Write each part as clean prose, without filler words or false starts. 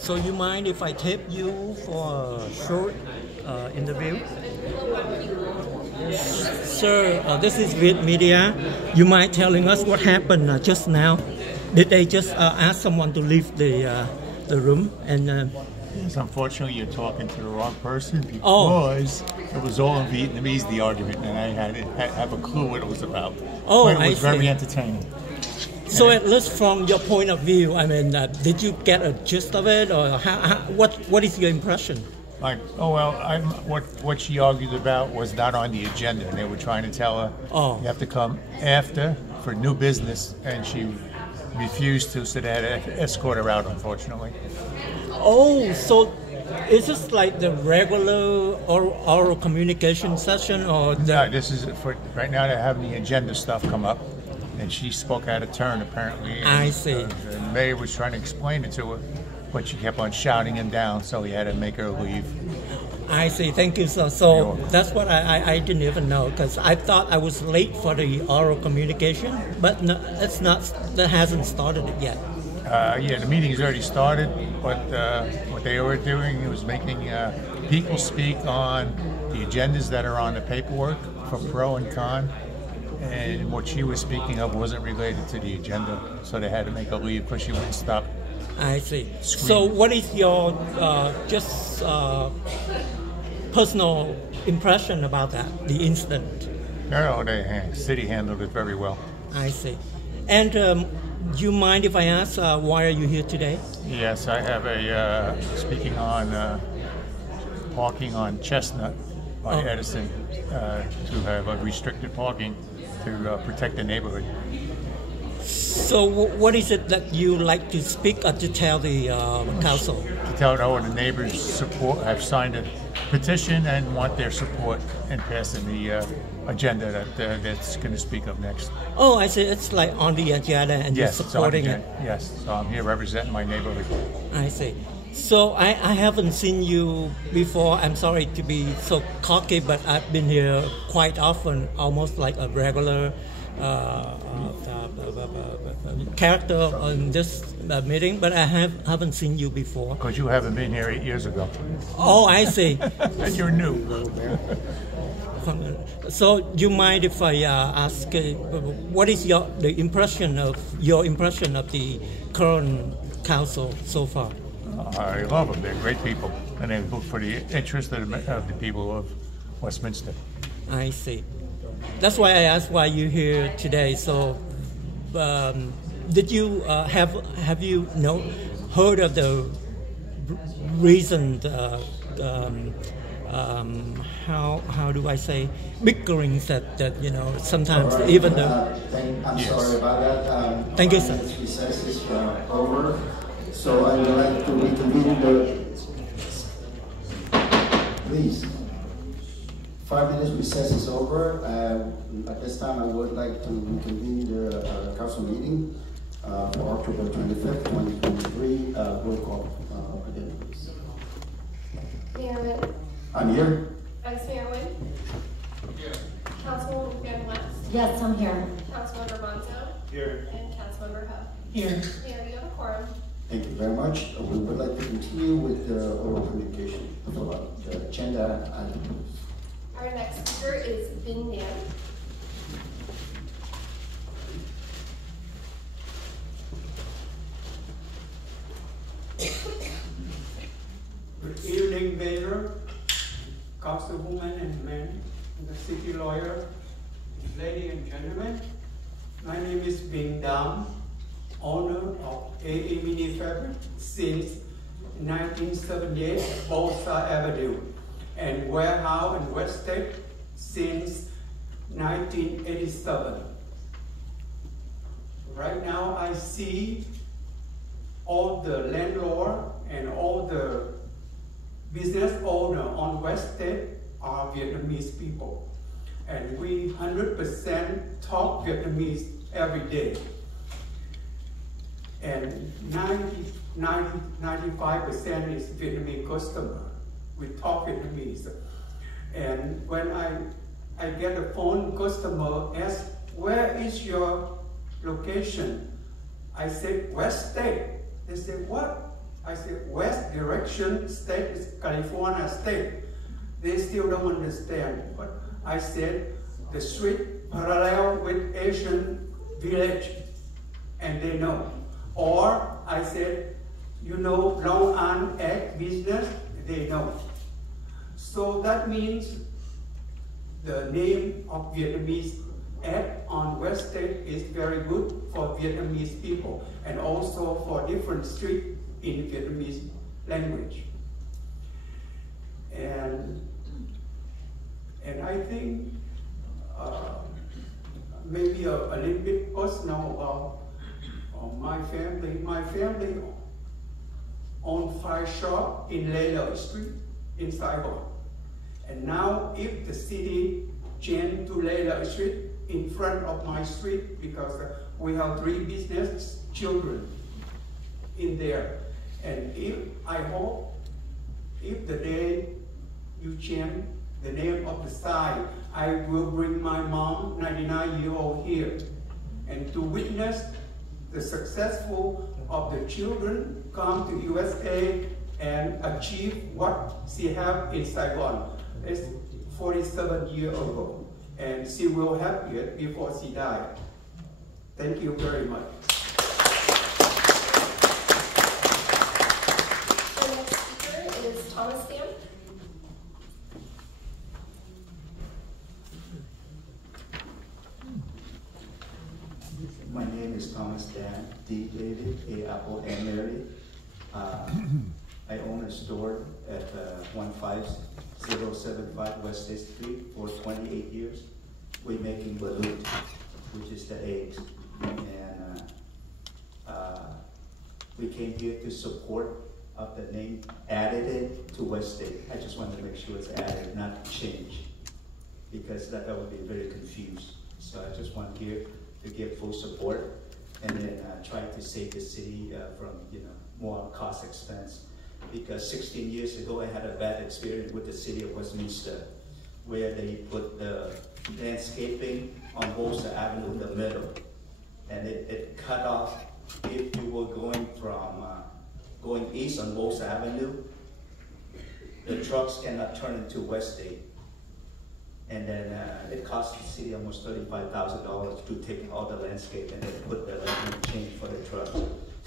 So you mind if I tape you for a short interview? Sir, this is Viet Media. You mind telling us what happened just now? Did they just ask someone to leave the room? And yes, unfortunately, you're talking to the wrong person because it was all in Vietnamese, the argument, and I had to have a clue what it was about. Oh, but it was very entertaining. So at least from your point of view, I mean, did you get a gist of it, or what is your impression? Like, oh well, what she argued about was not on the agenda, and they were trying to tell her you have to come after for new business, and she refused to, so they had to escort her out, unfortunately. Oh, so is this like the regular oral communication session, or no? This is for right now. They're having the agenda stuff come up. And she spoke out of turn, apparently. I see. The mayor was trying to explain it to her, but she kept on shouting him down, so he had to make her leave. I see. Thank you, sir. So that's what I didn't even know, because I thought I was late for the oral communication, but no, it's not. That hasn't started it yet. Yeah, the meeting's already started, but what they were doing was making people speak on the agendas that are on the paperwork for pro and con. And what she was speaking of wasn't related to the agenda, so they had to make her leave because she wouldn't stop. I see. So what is your personal impression about that, the incident? No, the city handled it very well. I see. And do you mind if I ask why are you here today? Yes, I have speaking on parking on Chestnut by Edison to have a restricted parking to protect the neighborhood. So what is it that you like to speak or to tell the council? To tell the neighbors have signed a petition and want their support in passing the agenda that's going to speak of next. Oh, I see. It's like on the agenda and you're supporting it. Yes, so I'm here representing my neighborhood. I see. So I haven't seen you before. I'm sorry to be so cocky, but I've been here quite often, almost like a regular character in this meeting, but I haven't seen you before. Because you haven't been here 8 years ago. Oh, I see. And you're new. So, do you mind if I ask, what is your impression of the current council so far? I love them. They're great people, and they look for the interest of the people of Westminster. I see. That's why I asked why you're here today. So, did you have you heard of the recent how do I say bickerings that sometimes even the sorry about that. Thank you, sir. Recess is over. So I would like to reconvene please. 5 minutes recess is over. At this time, I would like to reconvene the council meeting for October 25th, 2023. Roll call again, please. Mayor Wynn. I'm here. Vice Mayor Wynn. Here. Councilwoman Van West. Yes, I'm here. Councilmember Monzo. Here. And Councilmember Ho. Here. Mayor, you have a quorum. Thank you very much. We would like to continue with the oral communication for the agenda item. Our next speaker is Vinh Nam. Good evening, Mayor, Councilwoman and men, the city lawyer, ladies and gentlemen. My name is Vinh Nam, owner of AA Mini Fabric since 1978, Bolsa Avenue, and warehouse in West State since 1987. Right now I see all the landlord and all the business owner on West State are Vietnamese people. And we 100% talk Vietnamese every day. And 95% is Vietnamese customer. We talk Vietnamese. And when I get a phone customer ask, where is your location? I said, West State. They say, what? I said, West direction state is California state. They still don't understand. But I said, the street parallel with Asian village, and they know. Or I said, you know, Long An egg business, they know. So that means the name of Vietnamese egg on West State is very good for Vietnamese people and also for different streets in Vietnamese language. And I think maybe a little bit personal about my family. My family owned 5 shops in Lê Lợi Street in Saigon. And now if the city changed to Lê Lợi Street in front of my street, because we have 3 business children in there. And I hope if the day you change the name of the site, I will bring my mom, 99-year-old, here, and to witness the successful of the children come to USA and achieve what she have in Saigon. It's 47 years ago, and she will have it before she died. Thank you very much. Our next speaker is Thomas Stamp. My name is Thomas Dan, D. David, A. Apple, and Mary. I own a store at 15075 West 8th Street for 28 years. We're making balut, which is the eggs. And we came here to support of the name, added it to West State. I just wanted to make sure it's added, not changed, because that would be very confused. So I just want here to give full support and then try to save the city from more cost expense. Because 16 years ago I had a bad experience with the city of Westminster, where they put the landscaping on Bolsa Avenue in the middle, and it cut off. If you were going from going east on Bolsa Avenue, the trucks cannot turn into West State. And then it cost the city almost $35,000 to take all the landscape and then put the lane change for the trucks.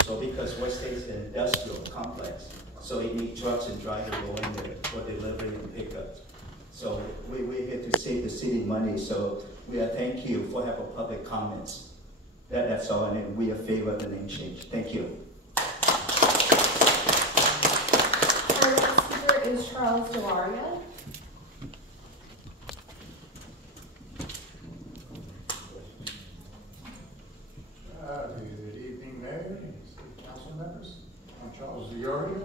So because West State is an industrial complex, so it needs trucks and drivers going there for delivery and pickups. So we're here to save the city money. So we thank you for having public comments. That's all, and we are in favor of the name change. Thank you. Our next speaker is Charles Delaria. Good evening, Mayor and council members. I'm Charles Delaria.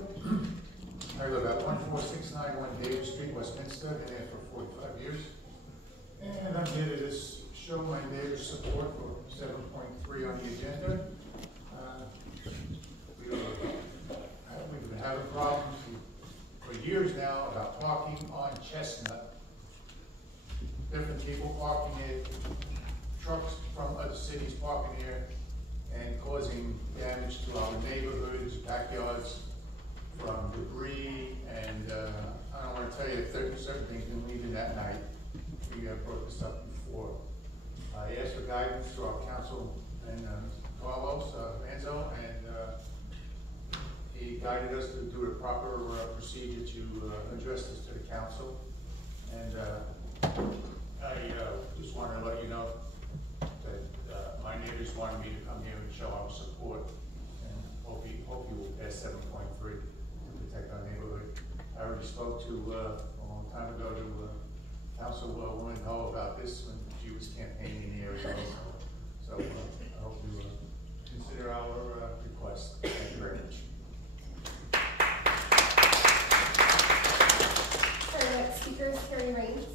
I live at 14691 David Street, Westminster. Been there for 45 years. And I'm here to just show my neighbor's support for 7.3 on the agenda. We've been having problems for years now about parking on Chestnut. Different people parking here, trucks from other cities parking here, and causing damage to our neighborhoods, backyards, from debris, and I don't want to tell you certain things been leaving that night. We brought this up before. I asked for guidance to our council and Carlos Manzo, and he guided us to do the proper procedure to address this to the council. And I just wanted to let you know that my neighbors wanted me to come here and show our support, and hope you will pass 7.3 to protect our neighborhood. I already spoke to a long time ago to Councilwoman Ho about this when she was campaigning in the area also. So I hope you consider our request. Thank you very much. Our next speaker is Carrie Raines.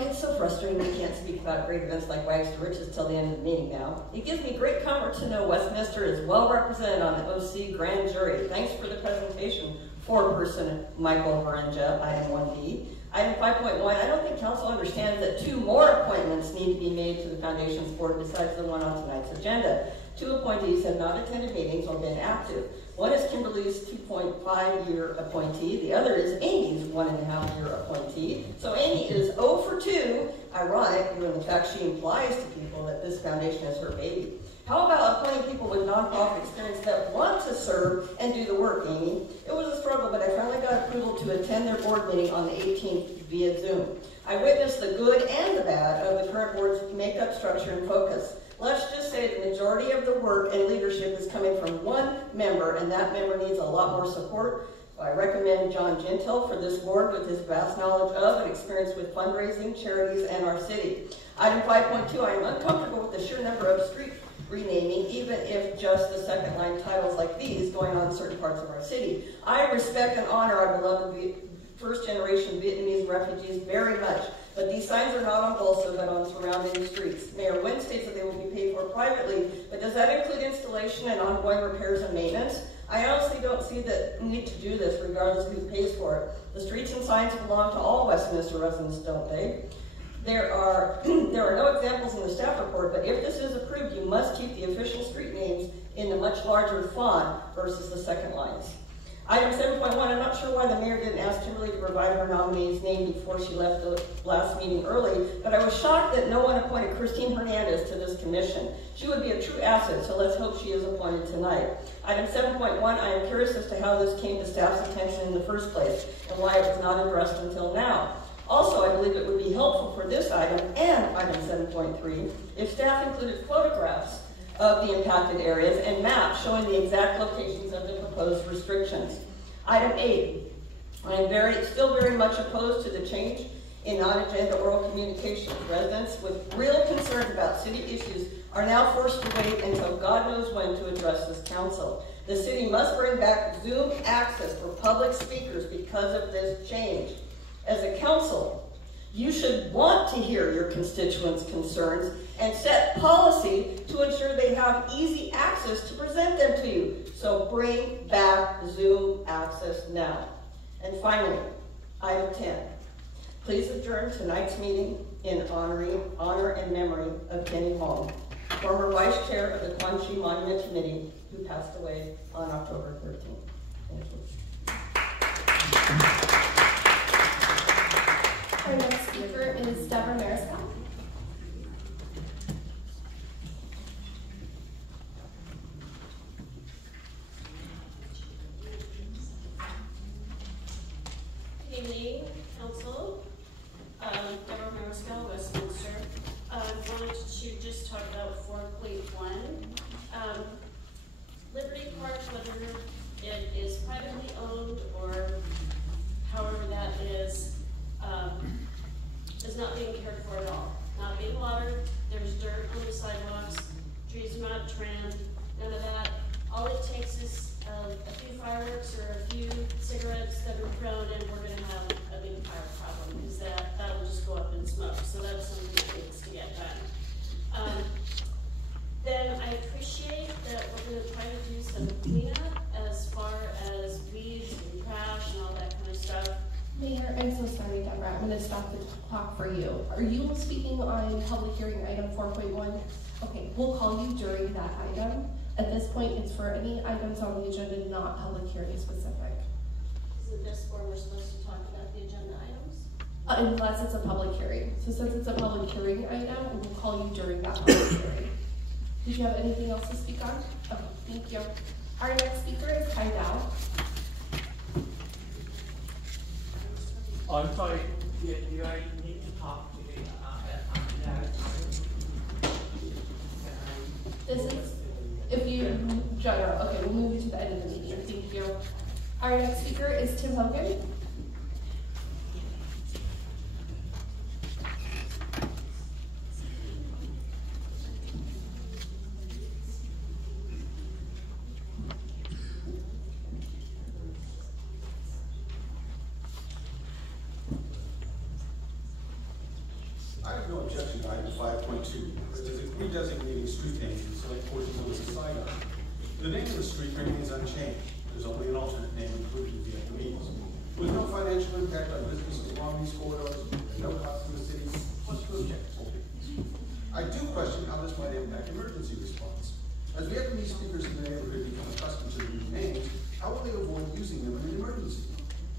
It's so frustrating we can't speak about great events like Wags to Riches till the end of the meeting now. It gives me great comfort to know Westminster is well represented on the OC grand jury. Thanks for the presentation. 4-person Michael Varanja, item 1B. Item 5.1, I don't think council understands that 2 more appointments need to be made to the foundation's board besides the one on tonight's agenda. 2 appointees have not attended meetings or been active. One is Kimberly's 2.5-year appointee. The other is Amy's 1.5-year appointee. So Amy is 0 for 2, ironic given the fact she implies to people that this foundation is her baby. How about appointing people with nonprofit experience that want to serve and do the work, Amy? It was a struggle, but I finally got approval to attend their board meeting on the 18th via Zoom. I witnessed the good and the bad of the current board's makeup, structure, and focus. Let's just say the majority of the work and leadership is coming from one member, and that member needs a lot more support. So I recommend John Gentile for this board with his vast knowledge of and experience with fundraising, charities, and our city. Item 5.2, I am uncomfortable with the sheer number of street renaming, even if just the second line titles like these going on in certain parts of our city. I respect and honor our beloved first-generation Vietnamese refugees very much, but these signs are not on Bolsa, but on surrounding streets. Mayor Nguyen states that they will be paid for privately, but does that include installation and ongoing repairs and maintenance? I honestly don't see the need to do this, regardless of who pays for it. The streets and signs belong to all Westminster residents, don't they? There are no examples in the staff report, but if this is approved, you must keep the official street names in the much larger font versus the second lines. Item 7.1, I'm not sure why the mayor didn't ask Kimberly to provide her nominee's name before she left the last meeting early, but I was shocked that no one appointed Christine Hernandez to this commission. She would be a true asset, so let's hope she is appointed tonight. Item 7.1, I am curious as to how this came to staff's attention in the first place and why it was not addressed until now. Also, I believe it would be helpful for this item and item 7.3 if staff included photographs of the impacted areas and maps showing the exact locations of the proposed restrictions. Item 8, I am still very much opposed to the change in non-agenda oral communications. Residents with real concerns about city issues are now forced to wait until God knows when to address this council. The city must bring back Zoom access for public speakers because of this change. As a council, you should want to hear your constituents' concerns and set policy to ensure they have easy access to present them to you. So bring back Zoom access now. And finally, item 10. Please adjourn tonight's meeting in honor and memory of Kenny Hong, former vice chair of the Quan Chi Monument Committee, who passed away on October 13th. Thank you. Our next speaker is Deborah Mariscal. Good evening, Council. Deborah Mariscal, Westminster. I wanted to just talk about 4.1. Liberty Park, whether it is privately owned or however that is not being cared for at all. Not being watered, there's dirt on the sidewalks, trees are not trimmed, none of that. All it takes is a few fireworks or a few cigarettes that are thrown and we're going to have a big fire problem because that'll just go up in smoke. So that's something that needs to get done. Then I appreciate that we're going to try to do some cleanup as far as weeds and trash and all that kind of stuff. Mayor, I'm so sorry, Deborah. I'm going to stop the clock for you. Are you speaking on public hearing item 4.1? Okay, we'll call you during that item. At this point, it's for any items on the agenda, not public hearing specific. Isn't this where we're supposed to talk about the agenda items? Unless it's a public hearing. So since it's a public hearing item, we'll call you during that public hearing. Did you have anything else to speak on? Okay, thank you. Our next speaker is Kai Dao. I'm sorry, you need to talk to me at a time. This is, if you, General, okay, we'll move you to the end of the meeting. Thank you. Our next speaker is Tim Hogan. I have no objection to item 5.2, which is redesignating street names in select portions of the side. The name of the street remains unchanged. There's only an alternate name included in the financial impact on businesses along these corridors, and no cost to the city. What's the objective? I do question how this might impact emergency response. As Vietnamese speakers in the neighborhood become accustomed to these names, how will they avoid using them in an emergency?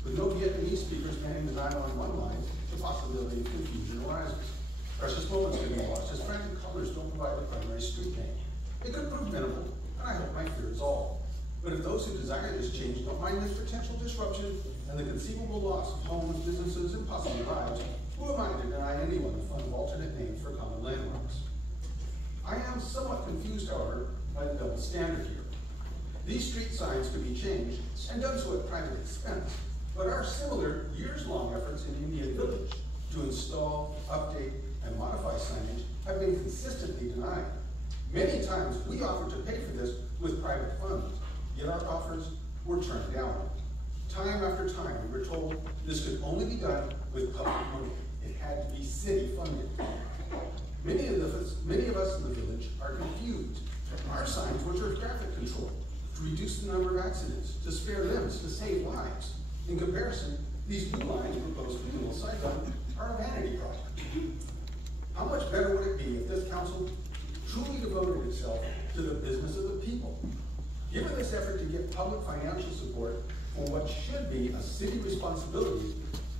With no Vietnamese speakers manning the 911 lines, the possibility of confusion arises. Precious moments can be lost as frantic callers don't provide the primary street name. It could prove minimal, and I hope my fear is all. But if those who desire this change don't mind this potential disruption and the conceivable loss of homes, businesses, and possibly lives, who am I to deny anyone the fun of alternate names for common landmarks? I am somewhat confused, however, by the double standard here. These street signs could be changed and done so at private expense, but our similar years-long efforts in Indian Village to install, update, and modify signage have been consistently denied. Many times we offered to pay for this with private funds, yet our offers were turned down. Time after time we were told this could only be done with public money. It had to be city funded. Many of us in the village are confused. Our signs were for traffic control, to reduce the number of accidents, to spare limbs, to save lives. In comparison, these new lines proposed for the Little Saigon are a vanity project. How much better would it be if this council truly devoted itself to the business of the people? Given this effort to get public financial support for what should be a city responsibility,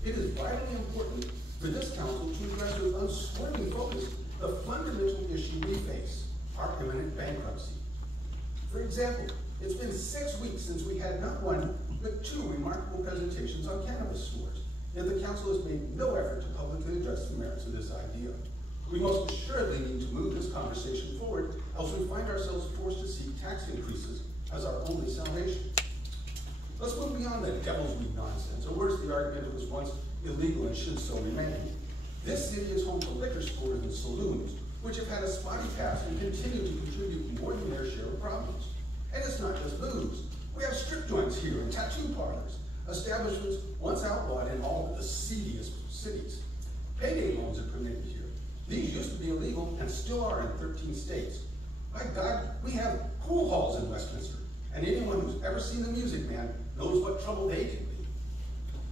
it is vitally important for this council to address with unswerving focus the fundamental issue we face, our imminent bankruptcy. For example, it's been 6 weeks since we had not one, but 2 remarkable presentations on cannabis stores, yet the council has made no effort to publicly address the merits of this idea. We most assuredly need to move this conversation forward, else we find ourselves forced to seek tax increases as our only salvation. Let's move beyond the devil's weed nonsense, or worse, the argument it was once illegal and should so remain. This city is home to liquor stores and saloons, which have had a spotty past and continue to contribute more than their share of problems. And it's not just booze. We have strip joints here and tattoo parlors, establishments once outlawed in all but the seediest cities. Payday loans are permitted here. These used to be illegal and still are in 13 states. My God, we have pool halls in Westminster, and anyone who's ever seen The Music Man knows what trouble they can be.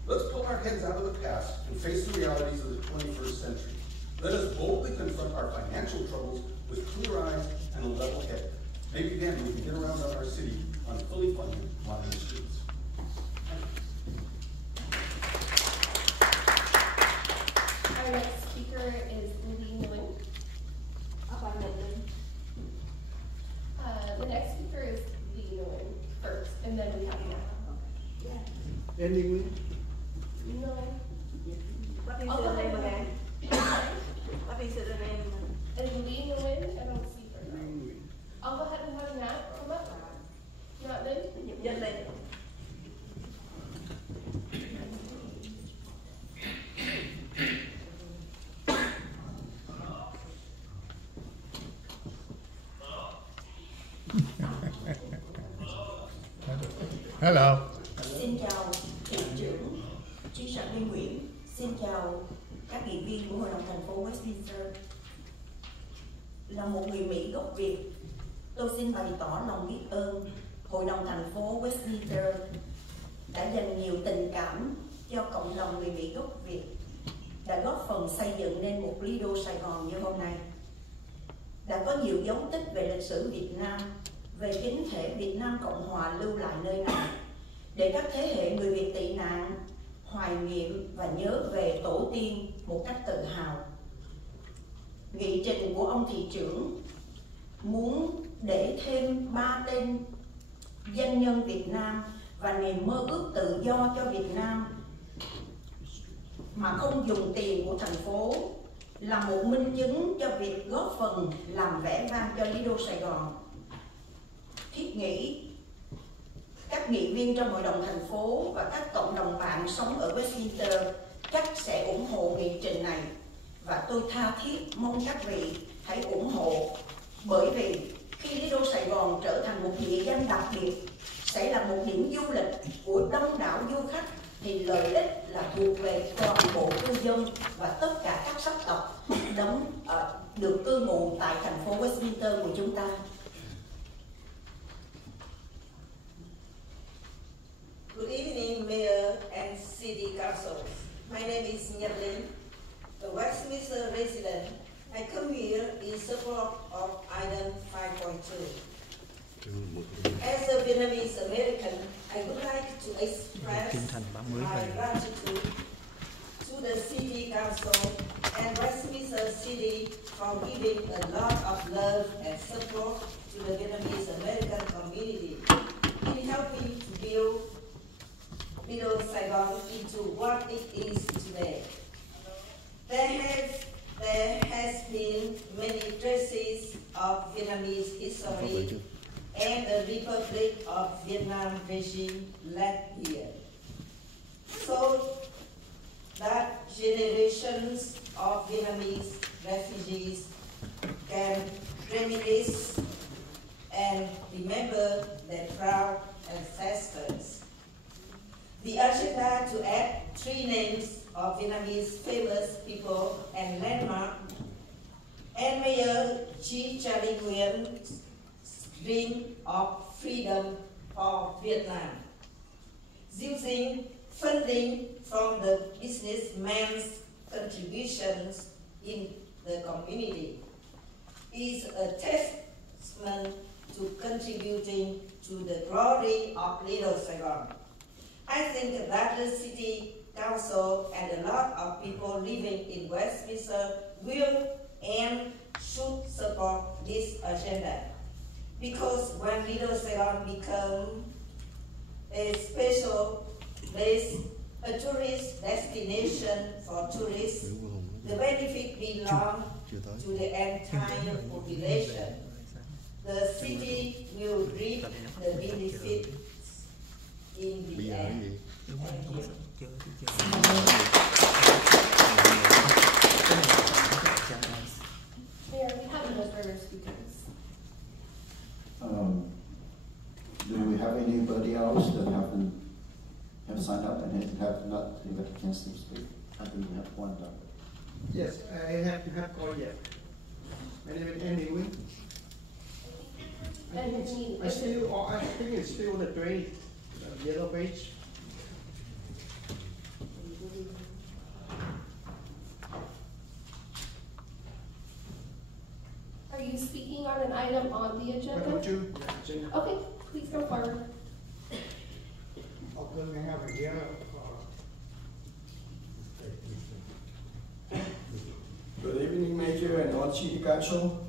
Let's pull our heads out of the past and face the realities of the 21st century. Let us boldly confront our financial troubles with clear eyes and a level head. Maybe then we can get around on our city on fully funded modern streets. Our next speaker is Lee Nguyen. The next speaker is Lee Nguyen first, and then we have Matt. Andy Nguyen? No. What is the name again? What is the name? Is Lee Nguyen? I don't see her. I'll go ahead and have Matt come up. Matt Lynn? Yes, Lynn. Hello. Xin chào thị trưởng, Trí Sản Liên Nguyễn. Xin chào các nghị viên của Hội đồng thành phố Westminster. Là một người Mỹ gốc Việt, tôi xin bày tỏ lòng biết ơn Hội đồng thành phố Westminster đã dành nhiều tình cảm cho cộng đồng người Mỹ gốc Việt, đã góp phần xây dựng nên một Lido Sài Gòn như hôm nay. Đã có nhiều dấu tích về lịch sử Việt Nam, về chính thể Việt Nam Cộng Hòa lưu lại nơi này, để các thế hệ người Việt tị nạn hoài niệm và nhớ về tổ tiên một cách tự hào. Nghị trình của ông thị trưởng muốn để thêm 3 tên danh nhân Việt Nam và niềm mơ ước tự do cho Việt Nam mà không dùng tiền của thành phố là một minh chứng cho việc góp phần làm vẻ vang cho Lido Sài Gòn. Thiết nghĩ các nghị viên trong hội đồng thành phố và các cộng đồng bạn sống ở Westminster chắc sẽ ủng hộ nghị trình này, và tôi tha thiết mong các vị hãy ủng hộ, bởi vì khi Lido Sài Gòn trở thành một địa danh đặc biệt, sẽ là một điểm du lịch của đông đảo du khách, thì lợi ích là thuộc về toàn bộ cư dân và tất cả các sắc tộc được cư ngụ tại thành phố Westminster của chúng ta. Good evening, Mayor and City Council. My name is Nhật Linh, a Westminster resident. I come here in support of item 5.2. As a Vietnamese American, I would like to express my gratitude to the City Council and Westminster City for giving a lot of love and support to the Vietnamese American community in helping to build Little Saigon into what it is today. There has been many traces of Vietnamese history and the Republic of Vietnam regime led here, so that generations of Vietnamese refugees can reminisce and remember their proud ancestors. The agenda to add 3 names of Vietnamese famous people and landmarks, and Mayor Chi Charlie Nguyen's dream of freedom for Vietnam, using funding from the businessman's contributions in the community, is a testament to contributing to the glory of Little Saigon. I think that the City Council and a lot of people living in Westminster will and should support this agenda. Because when Little Saigon becomes a special place, a tourist destination for tourists, the benefit belongs to the entire population. The city will reap the benefits in the end. Thank you. Mayor, we have no further speakers. Do we have anybody else that have signed up and have not had a chance to speak? I think we have one done. Yes, I have called yet. My name is Andy Wynn. I think it's still the gray, yellow page. Are you speaking on an item on the agenda? Okay, please go forward. We have a yellow. Good evening, Major and all City Council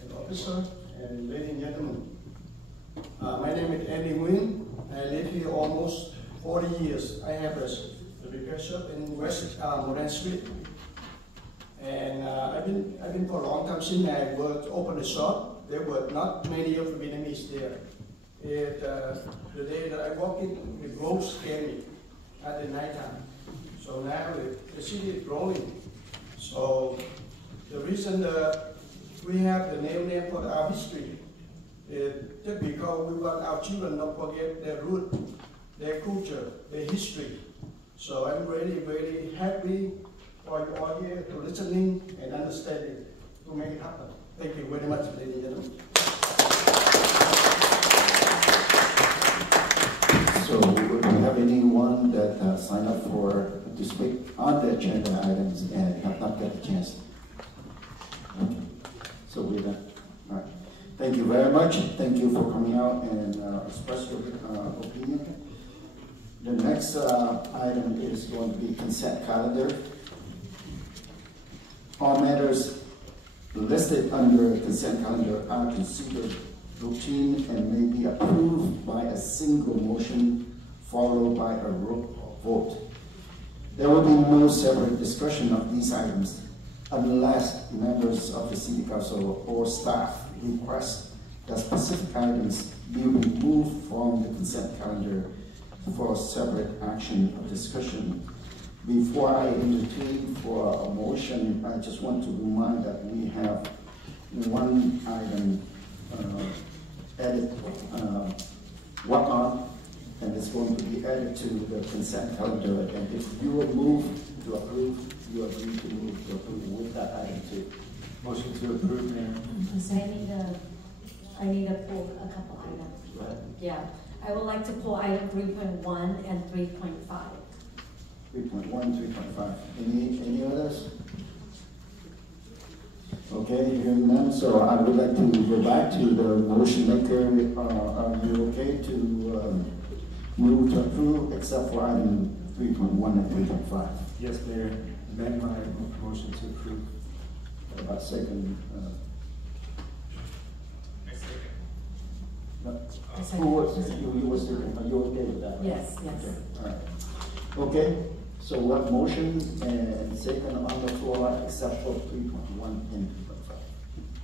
and officer and ladies and gentlemen. My name is Andy Nguyen. I live here almost 40 years. I have a repair shop in West Moran Street. And I've been for a long time since I opened the shop. There were not many of the Vietnamese there. The day that I walked in, the ghost scared me at the night time. So now the city is growing. So the reason we have the name for our history is just because we want our children not forget their root, their culture, their history. So I'm really, really happy for you all here to listening and understanding to make it happen. Thank you very much, ladies and gentlemen. So do we have anyone that signed up to speak on the agenda items and have not got a chance? Okay. So we're done. All right. Thank you very much. Thank you for coming out and express your opinion. The next item is going to be consent calendar. All matters listed under the consent calendar are considered routine and may be approved by a single motion followed by a roll vote. There will be no separate discussion of these items unless members of the City Council or staff request that specific items be removed from the consent calendar for separate action or discussion. Before I entertain for a motion, I just want to remind that we have one item added, whatnot, and it's going to be added to the consent calendar. And if you will move to approve, you agree to move to approve with that item too. Motion to approve, Mayor. So I need to pull a couple items. Right. Yeah, I would like to pull item 3.1 and 3.5. 3.1, 3.5. Any others? Okay, hearing none, so I would like to go back to the motion maker. Are you okay to move to approve except for item 3.1 and 3.5? Yes, Mayor, amend my motion to approve. About second. Who was, you was second, are you okay with that? Yes, yes. Okay, all right. Okay, so what motion and second on the floor except for 3.1 and 3.5?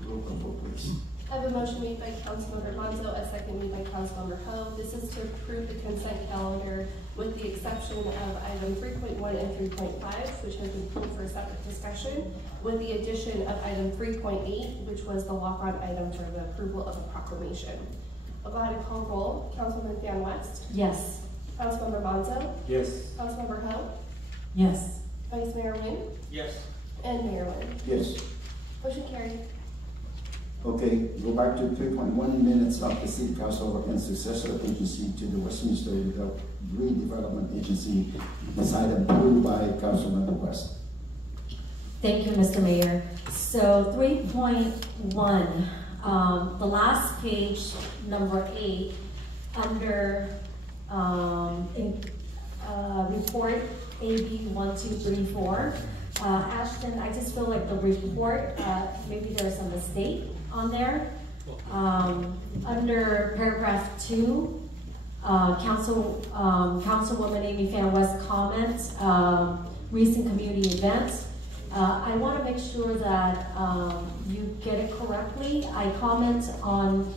Roll call vote, please. I have a motion made by Councilmember Monzo, a second made by Councilmember Ho. This is to approve the consent calendar with the exception of item 3.1 and 3.5, which has been pulled for a separate discussion, with the addition of item 3.8, which was the lock-on item for the approval of a proclamation. I'll go ahead and call roll. Councilman Van West? Yes. Councilmember Monzo? Yes. Councilmember Ho? Yes. Vice Mayor Nguyen? Yes. And Mayor Nguyen. Yes. Motion carried. Okay, go back to 3.1 minutes of the City Council and successor agency to the Westminster Redevelopment Agency, decided approved by Councilmember West. Thank you, Mr. Mayor. So 3.1, the last page, number 8, under report AB 1234. Ashton, I just feel like the report, maybe there's a mistake on there. Under paragraph 2, Councilwoman Amy Fan West comments, recent community events. I want to make sure that you get it correctly. I comment on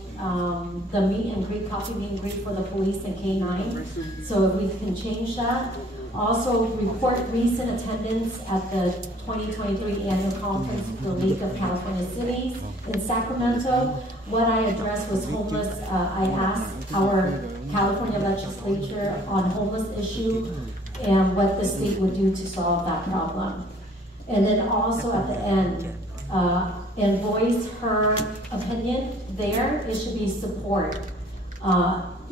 the meet and greet, coffee meet and greet for the police and K9. So if we can change that. Also, report recent attendance at the 2023 annual conference of the League of California Cities in Sacramento. What I addressed was homeless. I asked our California legislature on homeless issue and what the state would do to solve that problem. And then also at the end, and voice her opinion there, it should be support.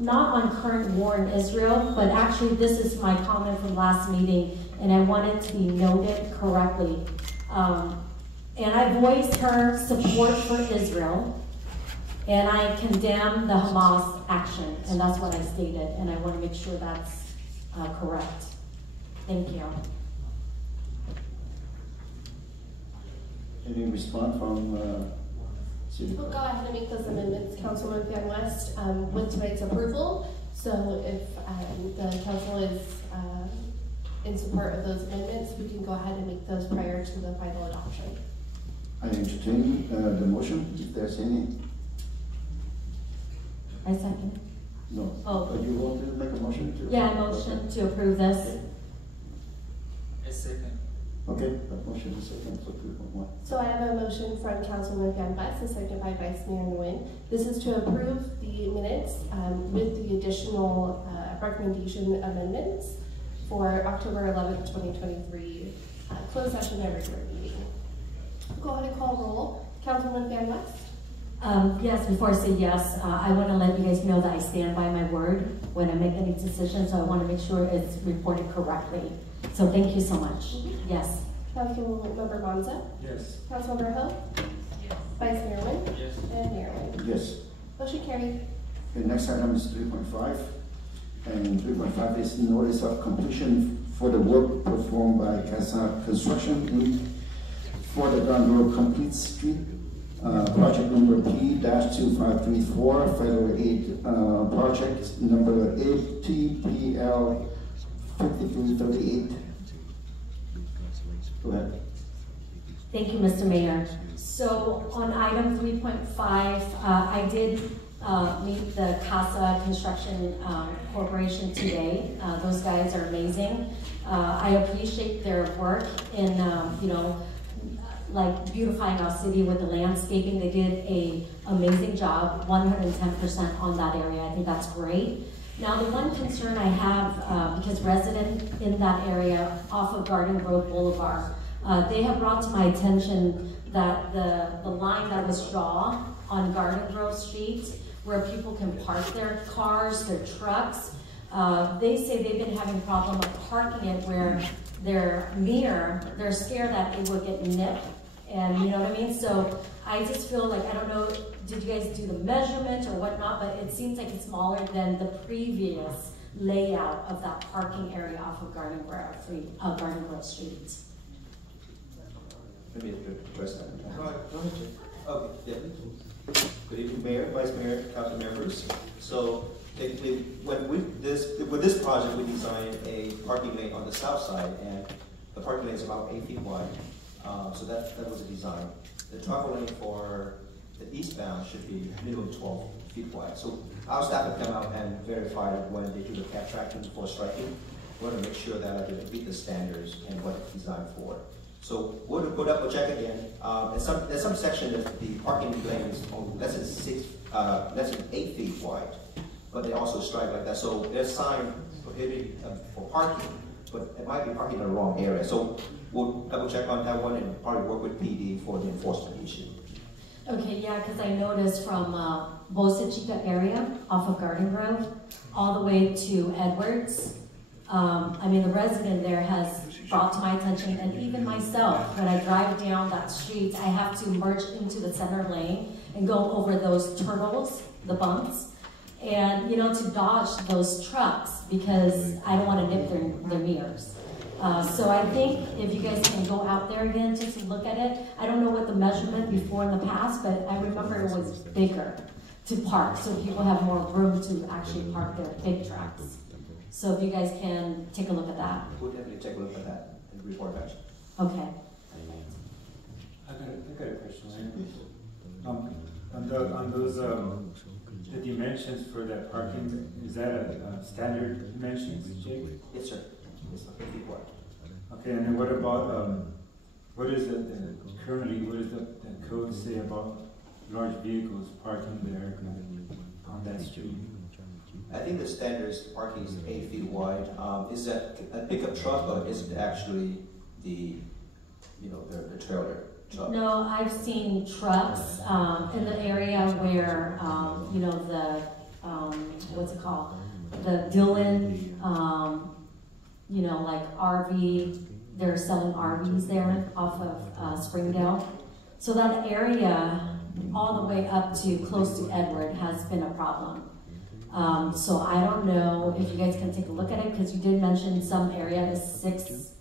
Not on current war in Israel, but actually this is my comment from last meeting, and I want it to be noted correctly. And I voiced her support for Israel, and I condemn the Hamas action, and that's what I stated, and I want to make sure that's correct. Thank you. Any response from City We'll Clerk? go ahead and make those amendments, Councilman Van West, with tonight's approval. So if the council is in support of those amendments, we can go ahead and make those prior to the final adoption. I entertain the motion, if there's any. I second. No. Oh. You want to make a motion to? Yeah, I motion to approve this. A second. Okay, that motion is second for 3.1. So I have a motion from Councilman Van West, seconded by Vice Mayor Nguyen. This is to approve the minutes with the additional recommendation amendments for October 11th, 2023, closed session and regular meeting. Go ahead and call roll. Councilman Van West? Yes, before I say yes, I want to let you guys know that I stand by my word when I make any decisions, so I want to make sure it's reported correctly. So thank you so much. Yes. Councilmember Monza? Yes. Councilmember Ho? Yes. Vice Mayor Nguyen? Yes. And Mayor Nguyen. Yes. Motion carried. The next item is 3.5. And 3.5 is notice of completion for the work performed by Casa Construction Inc. for the Gun Road Complete Street. Project number P-2534, Federal Aid Project number ATPL 5338. Go ahead. Thank you, Mr. Mayor. So on item 3.5, I did meet the Casa Construction Corporation today. Those guys are amazing. I appreciate their work in, like beautifying our city with the landscaping. They did an amazing job, 110% on that area. I think that's great. Now, the one concern I have, because resident in that area off of Garden Grove Boulevard, they have brought to my attention that the line that was drawn on Garden Grove Street, where people can park their cars, their trucks, they say they've been having a problem of parking it where they're scared that it will get nipped, and you know what I mean? So I just feel like, I don't know, did you guys do the measurement or whatnot, but it seems like it's smaller than the previous layout of that parking area off of Garden Grove Street. Let me address that. Go ahead, Jay. Okay, yeah. Good evening, Mayor, Vice Mayor, Council members. So basically, with this project, we designed a parking lane on the south side, and the parking lane is about 8 feet wide. So that was a design. The travel lane for the eastbound should be minimum 12 feet wide. So our staff have come out and verified when they do the cab tracking before striking. We want to make sure that they meet the standards and what it's designed for. So we'll double check again. There's some section that the parking lane is only less than 8 feet wide, but they also strike like that. So there's sign prohibiting for parking, but it might be parking in the wrong area. So we'll double check on that one and probably work with PD for the enforcement issue. Okay, yeah, because I noticed from Boca Chica area off of Garden Grove all the way to Edwards. I mean, the resident there has brought to my attention, and even myself, when I drive down that street, I have to merge into the center lane and go over those turtles, the bumps, and, you know, to dodge those trucks because I don't want to nip their mirrors. So I think if you guys can go out there again just to look at it, I don't know what the measurement before in the past, but I remember it was bigger to park, so people have more room to actually park their big trucks. So if you guys can take a look at that. We'll definitely take a look at that and report back. Okay. I got a question. On those the dimensions for that parking, is that a standard dimensions, Jake? Yes, sir. It's 50 feet wide. Okay, and then what about what is currently what does the code say about large vehicles parking there on that street? I think the standard parking is 8 feet wide. Is that a pickup truck, or is it actually the trailer truck? No, I've seen trucks in the area where you know, the what's it called, the Dillon, you know, like RV. They're selling RVs there off of Springdale. So that area, all the way up to close to Edward, has been a problem. So I don't know if you guys can take a look at it, because you did mention some area is 6.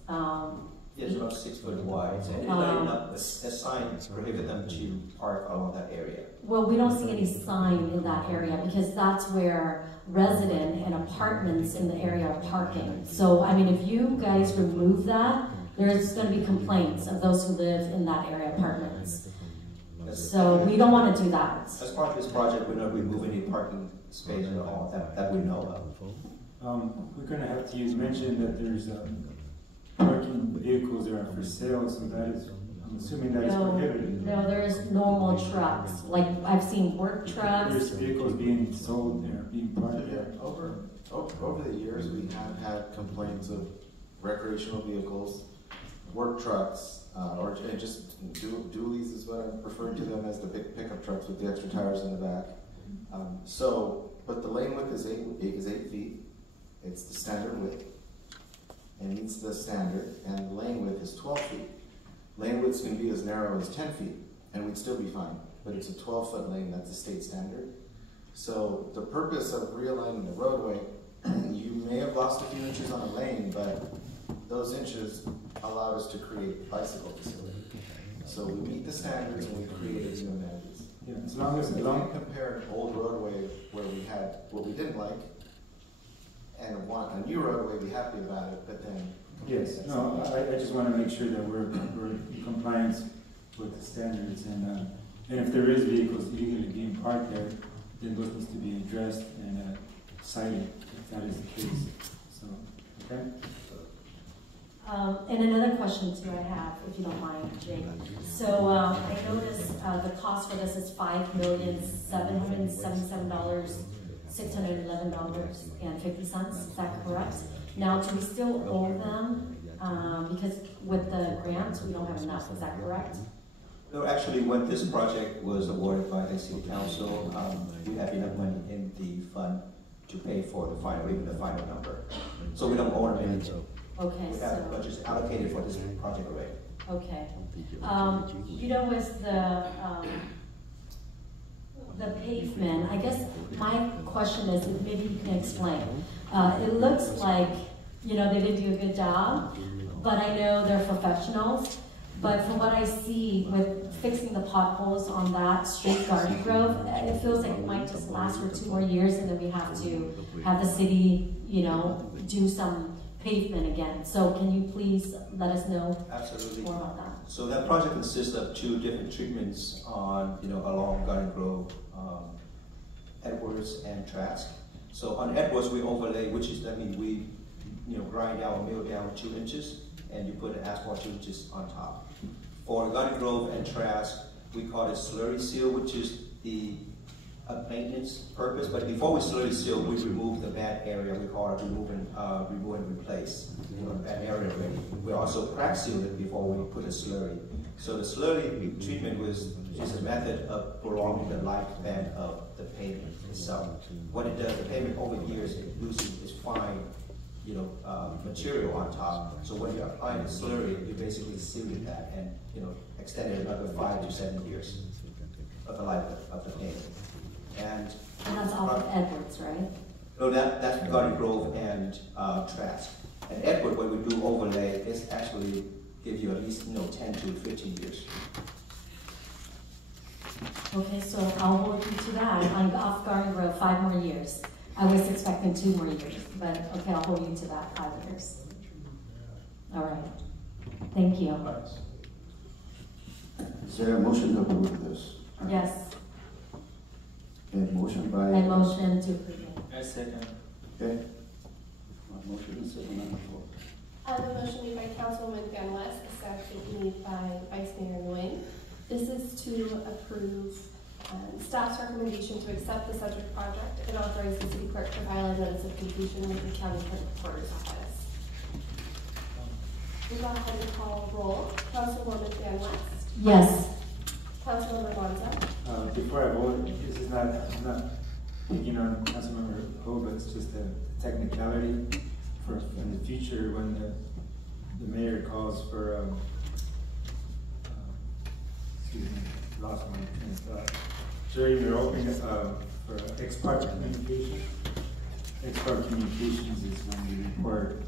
Yes, about 6 foot wide, and a sign prohibit them to park along that area. Well, we don't see any sign in that area because that's where resident and apartments in the area are parking. So, I mean, if you guys remove that, there's going to be complaints of those who live in that area apartments. So we don't want to do that. As part of this project, we're not removing any parking space at all that we know of. We're going to have to mention that there's parking vehicles that are for sale, so that is, I'm assuming that is prohibited. No, there's normal trucks. Like, I've seen work trucks. There's vehicles being sold there, being parked there. Over the years, we have had complaints of recreational vehicles, work trucks, or just dualies is what I'm referring to them as, the big pickup trucks with the extra tires in the back. But the lane width is 8 feet. It's the standard width. And meets the standard, and the lane width is 12 feet. Lane width's going to be as narrow as 10 feet, and we'd still be fine. But it's a 12-foot lane, that's the state standard. So the purpose of realigning the roadway, you may have lost a few inches on a lane, but those inches allow us to create a bicycle facility. So we meet the standards and we created new amenities. Yeah, as long as we compare an old roadway where we had what we didn't like, and a new roadway, be happy about it, but then... Yes, no, I just want to make sure that we're in compliance with the standards, and if there is vehicles illegally being parked there, then those needs to be addressed and cited, if that is the case. So, okay? And another question too I have, if you don't mind, Jake. So I noticed the cost for this is $5,777,611.50. Is that correct? Now, do we still owe them? Because with the grants, we don't have enough. Is that correct? No, actually, when this project was awarded by the City Council, we had enough money in the fund to pay for the final, even the final number. So we don't own anything. Okay, We have budgets allocated for this project already. Okay. You know, with the pavement, I guess my question is, maybe you can explain. It looks like, you know, they did do a good job, but I know they're professionals. But from what I see with fixing the potholes on that street, Garden Grove, it feels like it might just last for 2 more years, and then we have to have the city, you know, do some pavement again. So can you please let us know more about that? So that project consists of 2 different treatments on, you know, along Garden Grove, Edwards and Trask. So on Edwards we overlay, which is, that means we, you know, grind down or mill down 2 inches, and you put an asphalt 2 inches on top. For Garden Grove and Trask, we call it slurry seal, which is the maintenance purpose. But before we slurry seal, we remove the bad area. We call it remove and replace. You know, bad area already. We also crack seal it before we put a slurry. So the slurry treatment is a method of prolonging the lifespan of the pavement itself. What it does, the pavement over years, it loses its fine, you know, material on top. So when you're applying the slurry, you basically sealed that and, you know, extended another 5 to 7 years of the life of the pavement. And that's off of Edwards, right? No, that's Garden Grove and Trask. And Edward, when we do overlay, it's actually give you at least, you know, 10 to 15 years. Okay, so I'll hold you to that. On off Garden Grove, 5 more years. I was expecting 2 more years, but okay, I'll hold you to that, 5 years. All right. Thank you. Is there a motion to approve this? Yes. Okay, motion by. I motion to approve it. I second. Okay. Motion is second on the floor. I have a motion made by Councilwoman Gunn West, a second made by Vice Mayor Nguyen. This is to approve staff's recommendation to accept the subject project and authorize the city clerk to file a notice of completion with the county clerk recorder's office. We'll go ahead and call roll. Councilwoman Gunn West. Yes. Councilmember Monza. Before I vote, this is not, I'm not picking on Councilmember Ho, but it's just a technicality for in the future when the mayor calls for, excuse me, lost my train of thought. During your opening for ex parte communication. Ex parte communications is when we report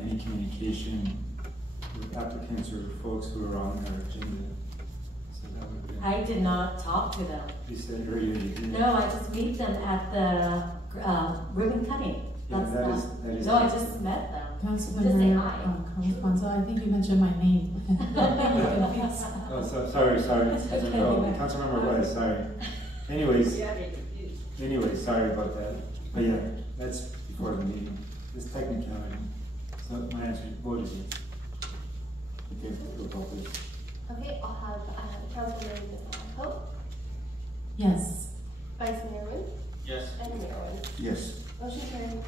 any communication with applicants or folks who are on our agenda. So that would be. I did not talk to them. You said earlier you did. No, I just meet them at the ribbon cutting. Yeah, That's that is no, I just met them. Councilman Just say Mayor, hi. Councilman, I think you mentioned my name. Oh, sorry. Councilmember West, sorry. Anyways, sorry about that. But yeah, that's before the meeting. It's technicality. So my answer vote is yes. Okay, we'll vote this. Okay, I'll have Councilman Hope. Yes. Vice Mayor Nguyen. Yes. And Mayor Nguyen. Yes. Motion carried.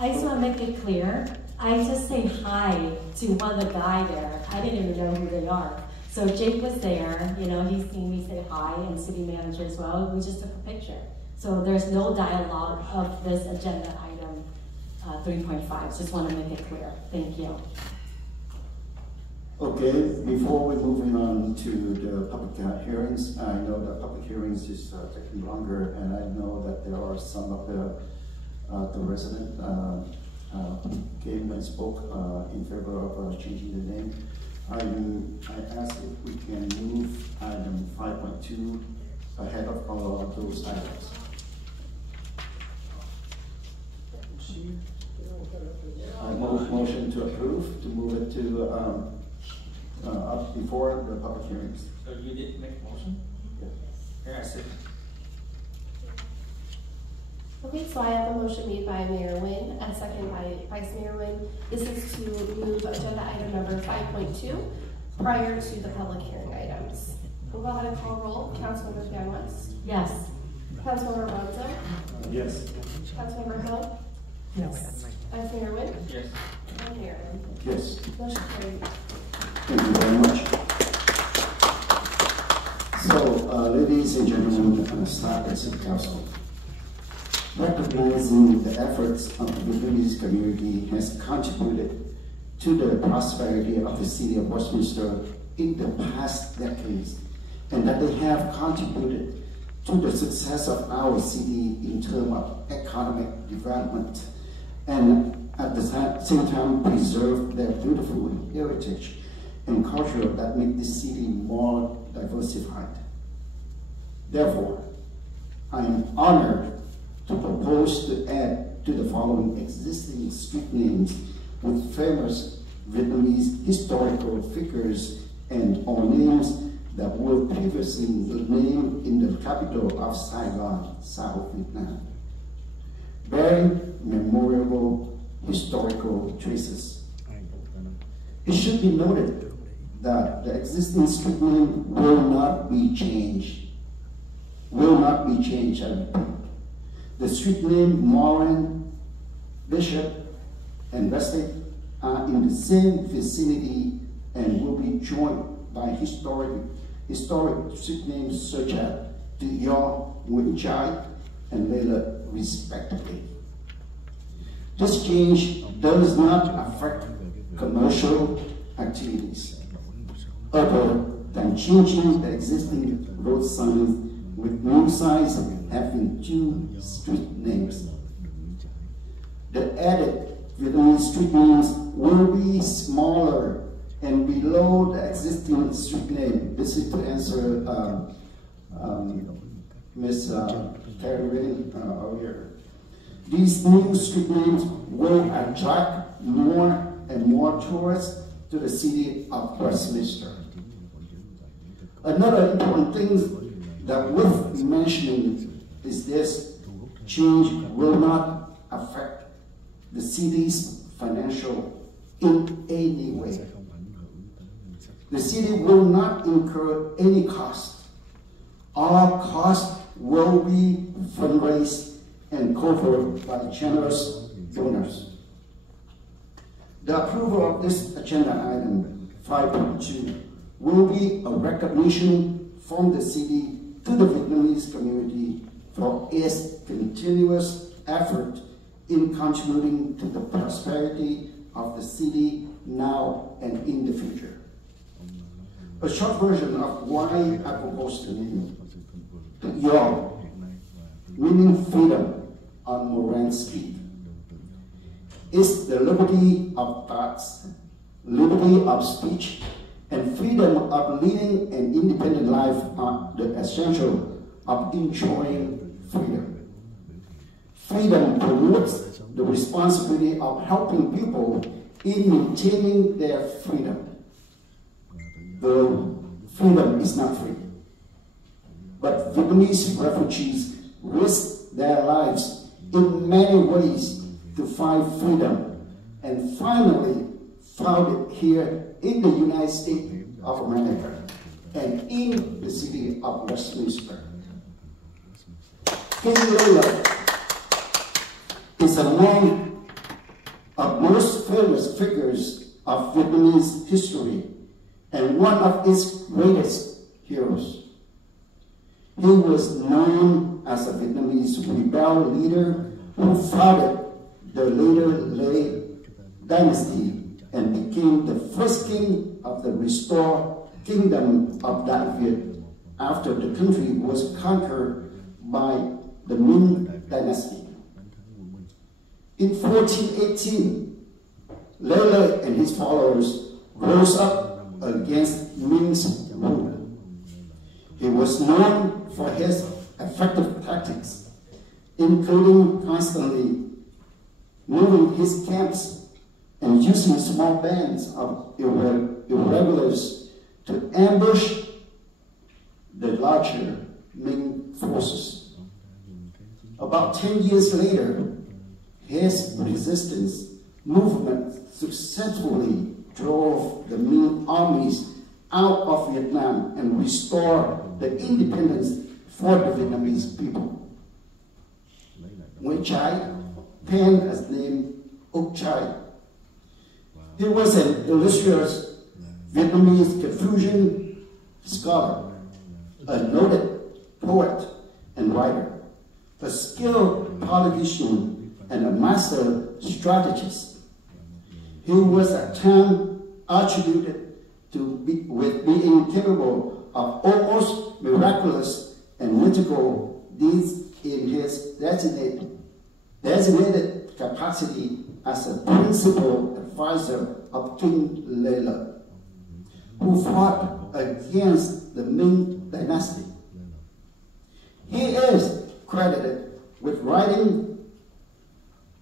I just want to make it clear. I just say hi to one of the guy there. I didn't even know who they are. So Jake was there, you know, he's seen me say hi, and city manager as well. We just took a picture. So there's no dialogue of this agenda item 3.5. Just want to make it clear. Thank you. Okay, before we moving on to the public hearings, I know that public hearings is taking longer, and I know that there are some of the resident came and spoke in favor of changing the name. I asked if we can move item 5.2 ahead of all of those items. I motion to approve, to move it to up before the public hearings. So you did make a motion? Yeah. Yeah, I said. Okay, so I have a motion made by Mayor Nguyen and a second by Vice Mayor Nguyen. This is to move agenda item number 5.2 prior to the public hearing items. We'll go ahead and call roll. Councilmember Gunn West. Yes. Councilmember Monza. Yes. Councilmember Ho. Yes. Vice Mayor Nguyen. Yes. And Mayor Nguyen. Yes. Motion carried. Thank you very much. So, ladies and gentlemen, staff and city council, recognizing the efforts of the Vietnamese community has contributed to the prosperity of the city of Westminster in the past decades, and that they have contributed to the success of our city in terms of economic development, and at the same time preserve their beautiful heritage and culture that make this city more diversified. Therefore, I am honored to propose to add to the following existing street names with famous Vietnamese historical figures and or names that were previously named in the capital of Saigon, South Vietnam, bearing memorable historical traces. It should be noted that the existing street name will not be changed. Will not be changed, I repeat. The street name Moran, Bishop, and Westlake are in the same vicinity and will be joined by historic street names such as Yo, Nguyen Chai, and Layla, respectively. This change does not affect commercial activities, other than changing the existing road signs with new signs having two street names. The added Vietnamese street names will be smaller and below the existing street name. This is to answer Ms. Catherine earlier. These new street names will attract more and more tourists to the city of Westminster. Another important thing that worth mentioning is this: change will not affect the city's financial in any way. The city will not incur any cost. All costs will be fundraised and covered by generous donors. The approval of this agenda item 5.2 will be a recognition from the city to the Vietnamese community for its continuous effort in contributing to the prosperity of the city now and in the future. A short version of why I propose to name Yo, meaning freedom on Moran Street, is the liberty of thoughts, liberty of speech, and freedom of leading an independent life are the essential of enjoying freedom. Freedom promotes the responsibility of helping people in maintaining their freedom. Though freedom is not free, but Vietnamese refugees risk their lives in many ways to find freedom, and finally found it here in the United States of America and in the city of Westminster. King Lola is among the most famous figures of Vietnamese history and one of its greatest heroes. He was known as a Vietnamese rebel leader who founded the later Lê dynasty and became the first king of the restored kingdom of Đại Việt after the country was conquered by the Minh dynasty. In 1418, Lê and his followers rose up against Minh's rule. He was known for his effective tactics, including constantly moving his camps and using small bands of irregulars to ambush the larger Ming forces. About 10 years later, his resistance movement successfully drove the Ming armies out of Vietnam and restored the independence for the Vietnamese people. Nguyen Chai, penned as name Úc Chai. He was an illustrious Vietnamese Confucian scholar, a noted poet and writer, a skilled politician and a master strategist. He was at times attributed with being capable of almost miraculous and mythical deeds in his designated capacity as a principal advisor of King Leila, who fought against the Ming dynasty. He is credited with writing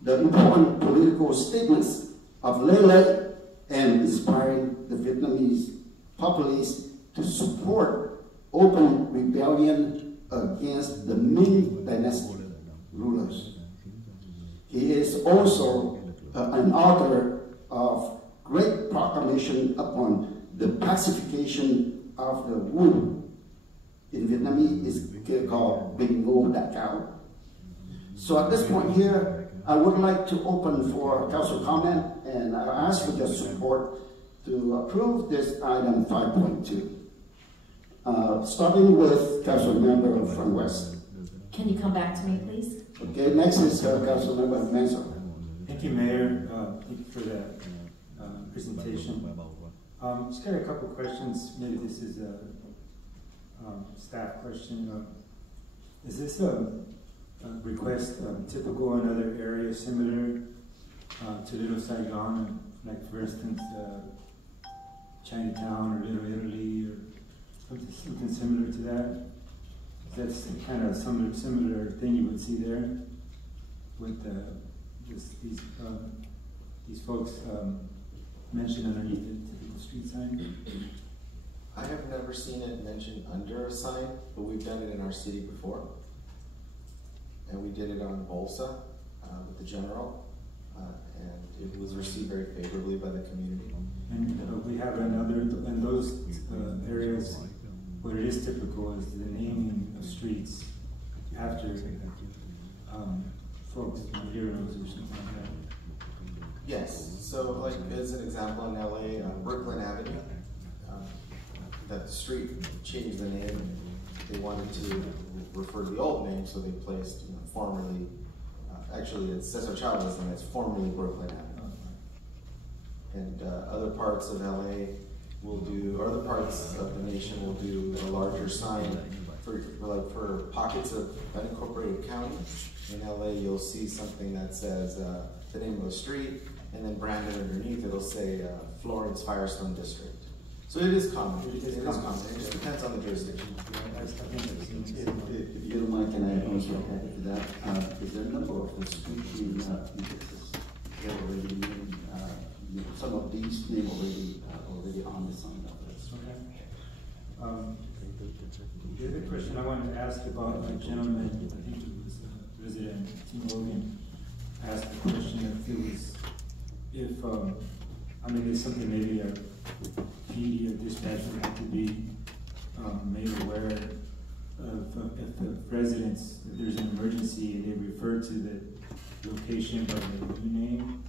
the important political statements of Leila and inspiring the Vietnamese populace to support open rebellion against the Ming dynasty rulers. He is also an author of great proclamation upon the pacification of the Wu. In Vietnamese, it's called Bình Ngô Đại Cao. So at this point here, I would like to open for council comment, and I ask for your support to approve this item 5.2. Starting with Council Member from West. Can you come back to me, please? Okay, next is Council Member Mensah. Thank you, Mayor. Thank you for that presentation. Just got a couple questions. Maybe this is a staff question. Is this a request typical in other areas similar to Little Saigon, like for instance Chinatown or Little Italy, or something similar to that? That's kind of some similar thing you would see there with these folks mentioned underneath the typical street sign. I have never seen it mentioned under a sign, but we've done it in our city before. And we did it on Bolsa with the general, and it was received very favorably by the community. And we have another, in those areas, what it is typical is the naming of streets after folks, heroes or something like that. Yes, so like as an example in LA, Brooklyn Avenue, that street changed the name. They wanted to refer to the old name, so they placed, formerly, actually it's Cesar Chavez, and it's formerly Brooklyn Avenue. And other parts of LA will do, or other parts of the nation will do a larger sign for pockets of unincorporated county. In LA, you'll see something that says the name of a street, and then branded underneath it'll say Florence Firestone District. So it is common. It is common. It just depends on the jurisdiction. If you don't mind, can I also add to that? Is there a number of the street name indexes that already named, some of these names already on the sign of this? Okay. The other question I wanted to ask about a gentleman, I think it was President Tim Logan, asked the question if I mean, there's something maybe a PD or dispatch would have to be made aware of if the residents, if there's an emergency and they refer to the location of the new name,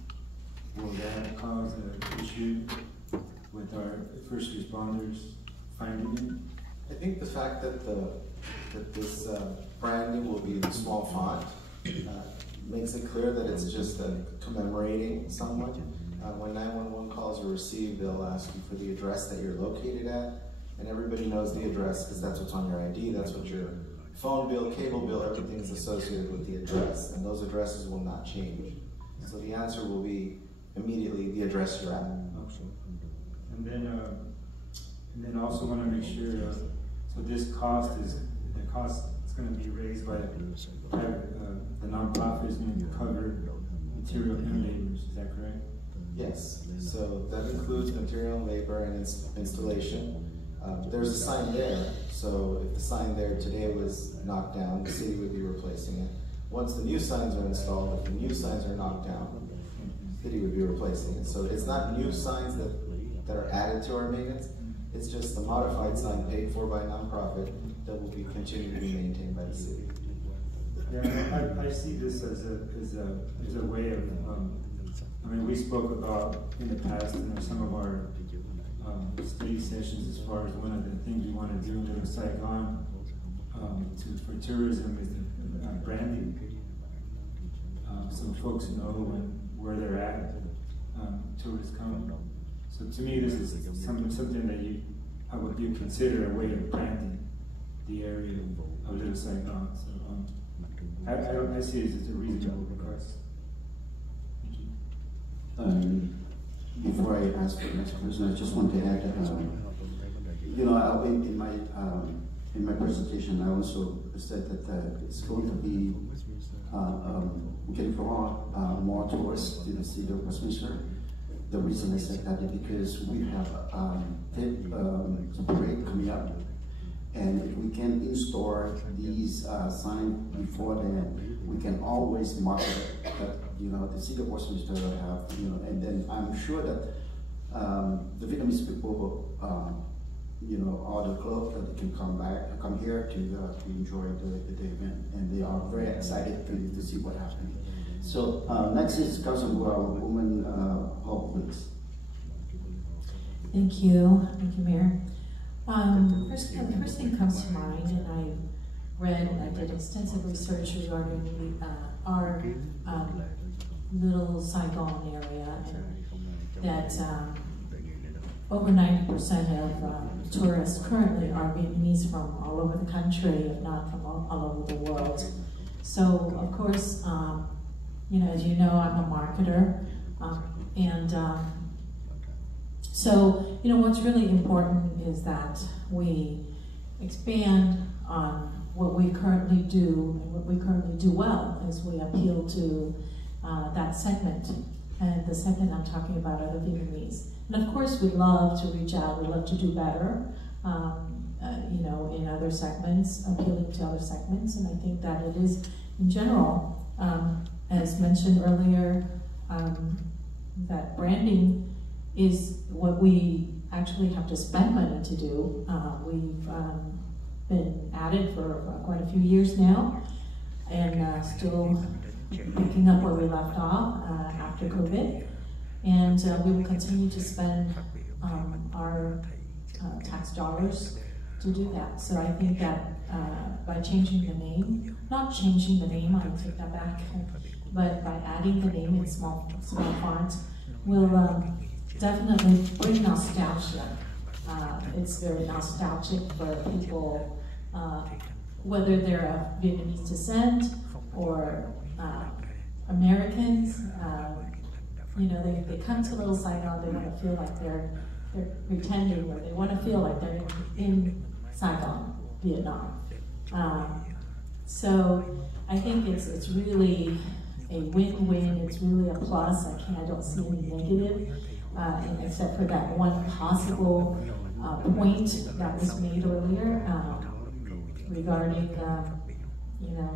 will that cause an issue with our first responders finding it? I think the fact that this branding will be in small font makes it clear that it's just commemorating someone. When 911 calls are received, they'll ask you for the address that you're located at, and everybody knows the address because that's what's on your ID, that's what your phone bill, cable bill, everything's associated with the address, and those addresses will not change. So the answer will be immediately the address you're at. And then also want to make sure, so this cost is going to be raised by the nonprofit is going to cover material and labors, is that correct? Yes, so that includes material and labor and installation. There's a sign there, so if the sign there today was knocked down, the city would be replacing it. Once the new signs are installed, if the new signs are knocked down, the city would be replacing it. So it's not new signs that are added to our maintenance, it's just the modified sign paid for by a nonprofit that will be continued to be maintained by the city. Yeah, I see this as a way of, I mean, we spoke about in the past in some of our study sessions as far as one of the things we want to do in Saigon for tourism is branding, so folks know where they're at, tourists come. So to me, this is something that how would you consider a way of branding the area of Little Saigon. So I see it as a reasonable request. Before I ask for the next question, I just want to add that, you know, in my presentation, I also said that it's going to be, we can draw more tourists to the city of Westminster. The reason I said that is because we have the parade coming up, and if we can install these signs before then, we can always market that, you know, the city of Westminster will have, you know, and then I'm sure that the Vietnamese people, you know, all the clubs that they can come here to enjoy the event, and they are very excited to see what happens. So next is Councilwoman Hope, please. Thank you, Mayor. The first thing comes to mind, and I read and I did extensive research regarding our Little Saigon area, and that over 90% of tourists currently are Vietnamese from all over the country, if not from all over the world. So, of course, you know, as you know, I'm a marketer, and so, you know, what's really important is that we expand on what we currently do, and what we currently do well is we appeal to that segment. And the segment I'm talking about are the Vietnamese. And of course, we love to reach out, we love to do better, you know, in other segments, appealing to other segments. And I think that it is, in general, as mentioned earlier, that branding is what we actually have to spend money to do. We've been at it for quite a few years now, and still picking up where we left off after COVID. And we will continue to spend our tax dollars to do that. So I think that by changing the name, not changing the name, I take that back, but by adding the name in small font will definitely bring nostalgia. It's very nostalgic for people, whether they're of Vietnamese descent or Americans. You know, they come to Little Saigon, they want to feel like they're pretending, or they want to feel like they're in Saigon, Vietnam. So I think it's really a win-win. It's really a plus. I don't see any negative, except for that one possible point that was made earlier regarding, you know,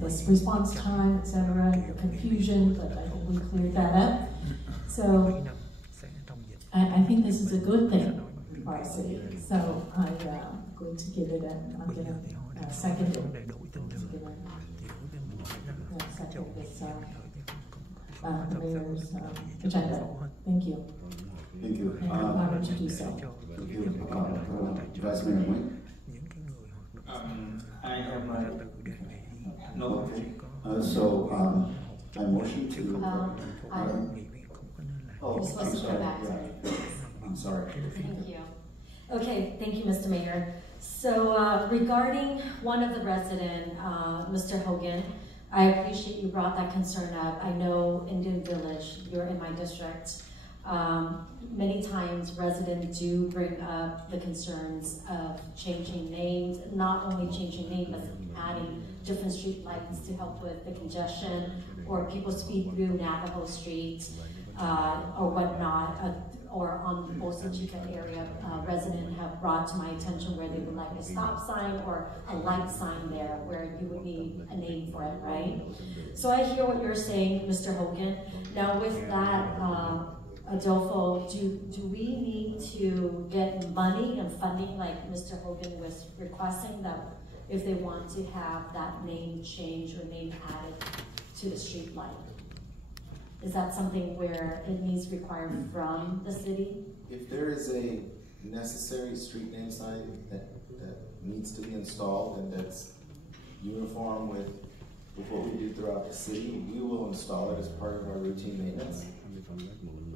the response time, etc., the confusion, but I think we cleared that up. So I think this is a good thing for our city. So I'm going to give it I'm going to second it. Second this the mayor's agenda. Thank you. Thank you. And why don't you do so? Thank you. Vice Mayor Nguyen. I have my no. So I motion to. You're supposed to come back to me. I'm sorry. Thank you. Okay, thank you, Mr. Mayor. So regarding one of the resident, Mr. Hogan, I appreciate you brought that concern up. I know Indian Village, you're in my district. Many times residents do bring up the concerns of changing names, not only changing names, but adding different street lights to help with the congestion, or people speed through Navajo Street, or whatnot, or on Bolsa Chica area, residents have brought to my attention where they would like a stop sign or a light sign there where you would need a name for it, right? So I hear what you're saying, Mr. Hogan. Now with that, Adolfo, do we need to get money and funding like Mr. Hogan was requesting, that if they want to have that name changed or name added to the street light? Is that something where it needs requirement from the city? If there is a necessary street name sign that needs to be installed and that's uniform with what we do throughout the city, we will install it as part of our routine maintenance.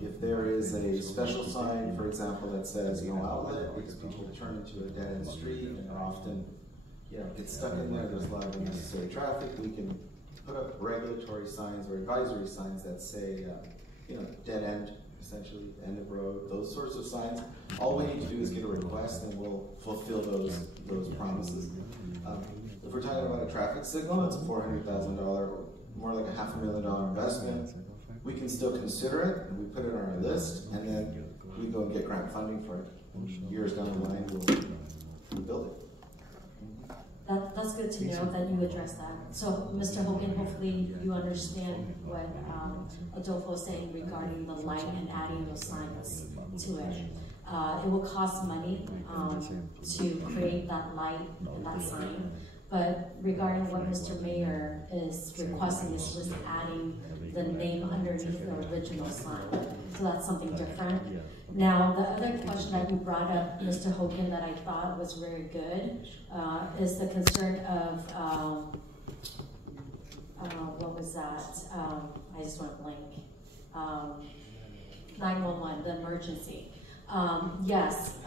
If there is a special sign, for example, that says no outlet, because people turn into a dead-end street and are often, get stuck in there, there's a lot of unnecessary traffic, we can put up regulatory signs or advisory signs that say, dead end, essentially, end of road, those sorts of signs. All we need to do is get a request and we'll fulfill those promises. If we're talking about a traffic signal, it's a $400,000, more like a $500,000 investment. We can still consider it, and we put it on our list, and then we go and get grant funding for it. Years down the line, we'll build it. That's good to know that you address that. So, Mr. Hogan, hopefully you understand what Adolfo is saying regarding the light and adding those signs to it. It will cost money to create that light and that sign, but regarding what Mr. Mayor is requesting is just adding the name underneath the original sign. So that's something different. Now, the other question that you brought up, Mr. Hogan, that I thought was very good, is the concern of, what was that? I just went blank. 911, the emergency. Yes,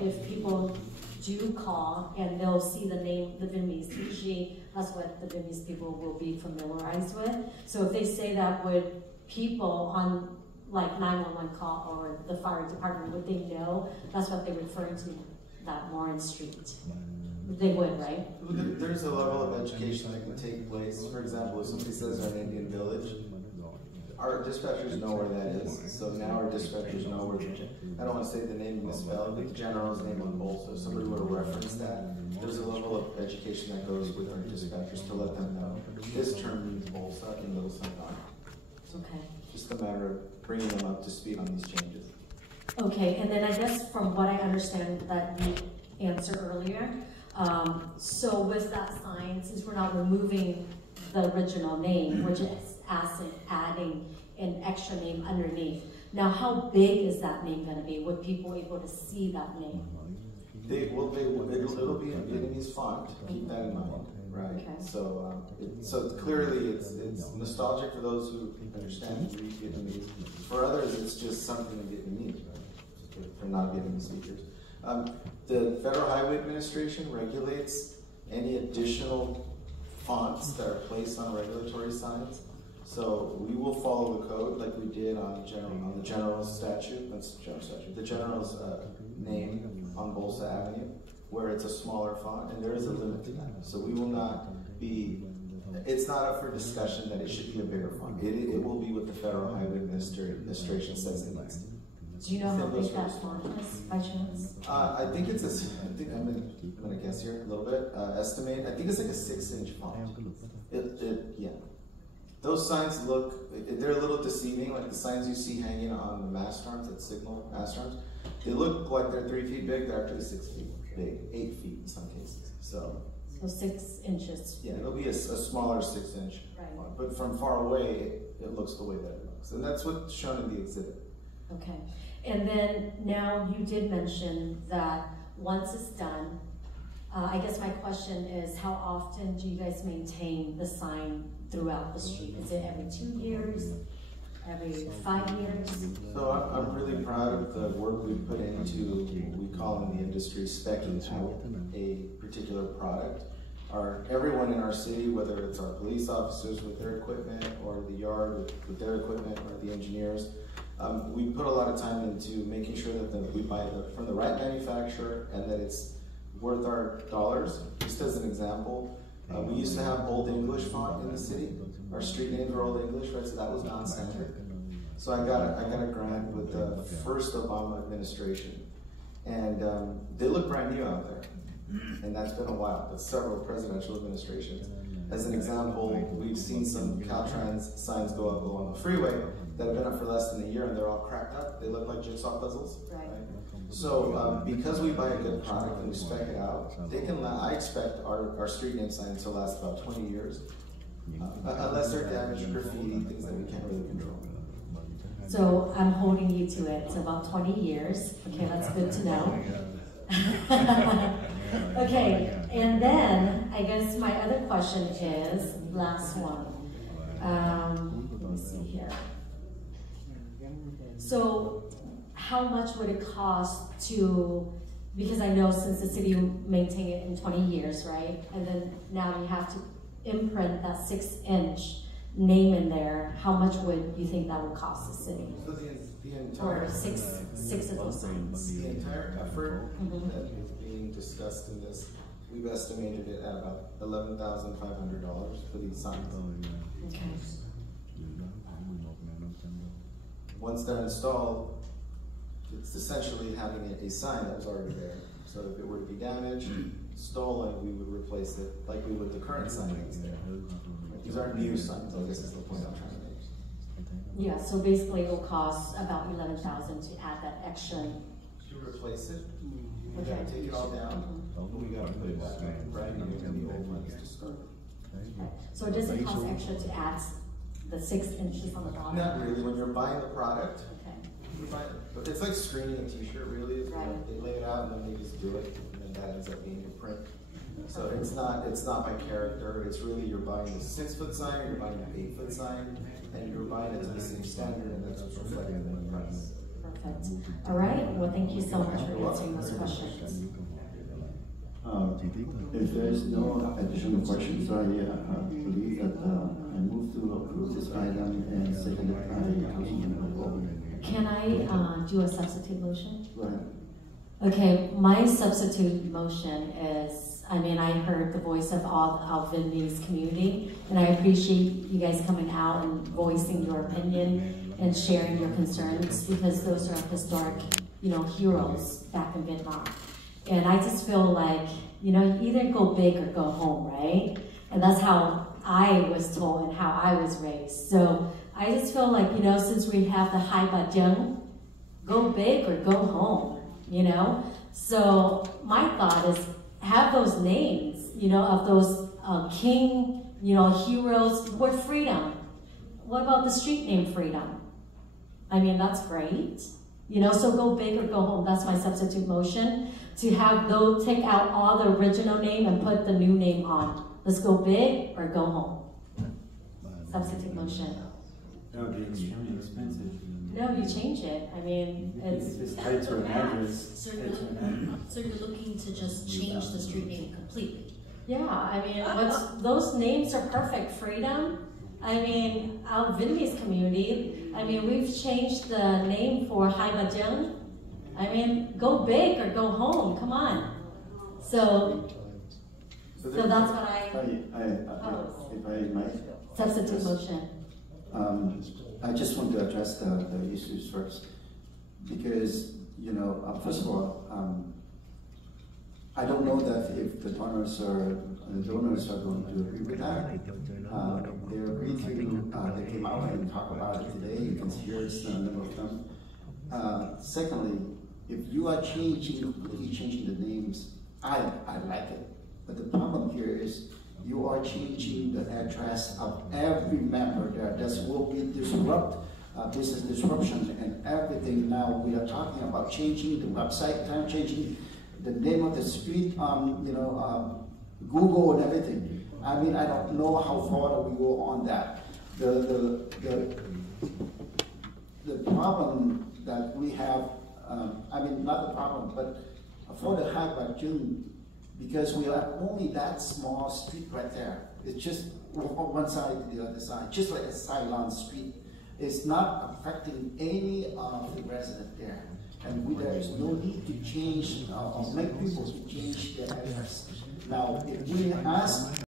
if people do call and they'll see the name, the Vietnamese, usually that's what the Vietnamese people will be familiarized with. So if they say that, would people on like 911 call or the fire department, would they know that's what they're referring to, that Warren Street? They would, right? There's a level of education that can take place. For example, if somebody says they're in Indian Village, our dispatchers know where that is. So now our dispatchers know where, I don't want to say the name of the spell, but the general's name on both. So if somebody were to reference that, there's a level of education that goes with our dispatchers to let them know this term means Bolsa in those sometimes. Okay. Just a matter of bringing them up to speed on these changes. Okay, and then I guess from what I understand that you answered earlier, so with that sign, since we're not removing the original name, we're just adding an extra name underneath. Now, how big is that name going to be? Would people able to see that name? It'll be in Vietnamese font. Keep that in mind, right? Okay. So clearly, it's nostalgic for those who understand and read Vietnamese. For others, it's just something in Vietnamese, right? For non-Vietnamese speakers. The Federal Highway Administration regulates any additional fonts that are placed on regulatory signs. So we will follow the code like we did on the general's statute. That's the general's name on Bolsa Avenue, where it's a smaller font, and there is a limit to that. So we will not be. It's not up for discussion that it should be a bigger font. It will be what the Federal Highway Administration says it needs. Do you know how big that font is, by chance? I think it's I'm gonna guess here a little bit. Estimate. I think it's like a 6-inch font. Yeah. Those signs they're a little deceiving, like the signs you see hanging on the mast arms, that signal mast arms. They look like they're 3 feet big, they're actually 6 feet big, 8 feet in some cases. So 6 inches. Yeah, it'll be a smaller 6-inch. Right. But from far away, it looks the way that it looks. And that's what's shown in the exhibit. Okay. And then now you did mention that once it's done, I guess my question is, how often do you guys maintain the sign throughout the street? Is it every 2 years? Every 5 years? So I'm really proud of the work we've put into, we call in the industry, speccing out a particular product. Everyone in our city, whether it's our police officers with their equipment, or the yard with their equipment, or the engineers, we put a lot of time into making sure that we buy from the right manufacturer and that it's worth our dollars. Just as an example, we used to have Old English font in the city. Our street names were Old English, right? So that was non-standard. So I got a grant with the first Obama administration, and they look brand new out there. And that's been a while. That's several presidential administrations. As an example, we've seen some Caltrans signs go up along the freeway that have been up for less than a year, and they're all cracked up. They look like jigsaw puzzles. Right. So because we buy a good product and we spec it out, I expect our street name signs to last about 20 years, unless they're damaged, graffiti, things that we can't really control. So I'm holding you to it. It's about 20 years. Okay, that's good to know. Okay, and then I guess my other question is, last one. Let me see here. So how much would it cost to, because I know since the city maintained it in 20 years, right? And then now you have to imprint that 6-inch name in there. How much would you think that would cost the city? So the entire, or six of those signs. The entire effort that is being discussed in this, we've estimated it at about $11,500 for these signs. Okay. Once they're installed, it's essentially having a sign that was already there. So if it were to be damaged, stolen, we would replace it like we would the current sign that's there. These aren't new signs, I guess is the point I'm trying to make. Yeah, so basically it will cost about $11,000 to add that extra. To replace it, we gotta take it all down, we gotta put it back brand new, and the old one is discarded. Okay. So it doesn't cost extra to add the 6 inches on the bottom? Not really, when you're buying the product, okay. you buy it. But it's like screening a t-shirt really, Right. They lay it out and then they just do it, and then that ends up being your print. So it's not by character, it's really you're buying a 6-foot sign, you're buying an 8-foot sign, and you're buying it to the same standard, and that's what's reflected in the price. Perfect. All right, well thank you so much for answering those questions. If there is no additional questions, I believe that I move to approve this item and seconded by Councilman Paul. Can I do a substitute motion? Go ahead. Okay, my substitute motion is, I mean, I heard the voice of all of Vietnamese community, and I appreciate you guys coming out and voicing your opinion and sharing your concerns, because those are historic, heroes back in Vietnam. And I just feel like, you either go big or go home, right? And that's how I was told and how I was raised. So I just feel like, since we have the Hai Ba Jung, go big or go home, So my thought is, have those names, of those king, heroes. What freedom? What about the street name Freedom? I mean, that's great. So go big or go home. That's my substitute motion. To have those, take out all the original name and put the new name on. Let's go big or go home. Substitute motion. That would be extremely expensive. No, you change it. I mean, it's tied to an address. So you're looking to just change the street name completely? Yeah, I mean, those names are perfect. Freedom. I mean, our Vietnamese community, I mean, we've changed the name for Hai Ba Jung. I mean, go big or go home. Come on. So that's what I propose. If I might. Substitute motion. I just want to address the issues first, because, first of all, I don't know that if the donors are going to agree with that. They agreed to, they came out and talked about it today. You can hear it's a number of them. Secondly, if you are completely changing the names, I like it. But the problem here is you are changing the address of every member there. This will be business disruption and everything. Now we are talking about changing the website, changing the name of the street, Google and everything. I mean, I don't know how far we go on that. The problem that we have, I mean, not the problem, but for the Hai Ba Jung, because we have only that small street right there. It's just one side to the other side, just like a Ceylon street. It's not affecting any of the residents there. And there is no need to change or make people change their address. Now, if we ask